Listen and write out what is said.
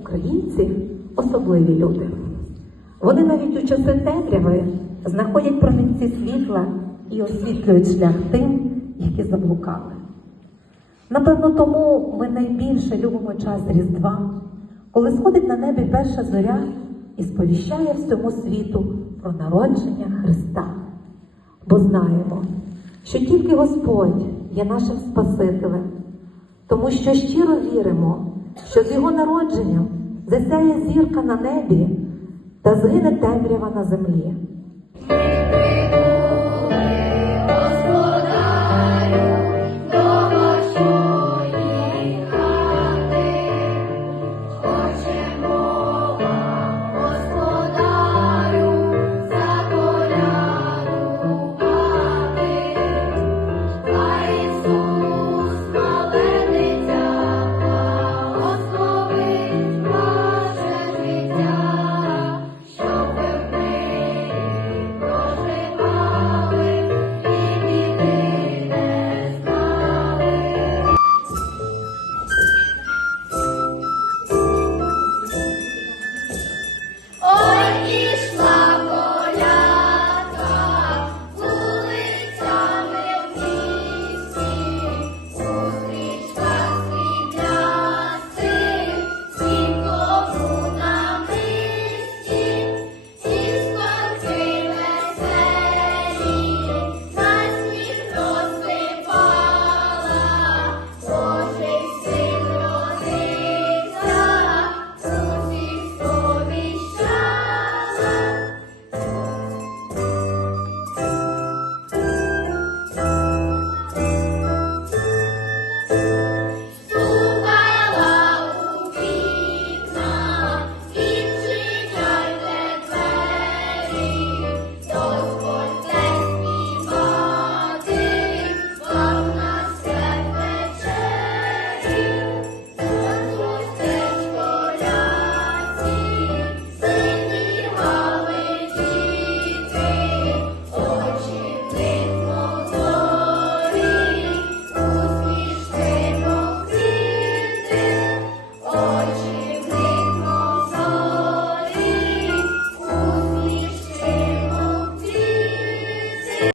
Українці особливі люди. Вони навіть у часи темряви знаходять промінці світла і освітлюють шлях тим, які заблукали. Напевно, тому ми найбільше любимо час Різдва, коли сходить на небі перша зоря і сповіщає всьому світу про народження Христа. Бо знаємо, що тільки Господь є нашим Спасителем, тому що щиро віримо, що з Його народженням засяє зірка на небі та згине темрява на землі.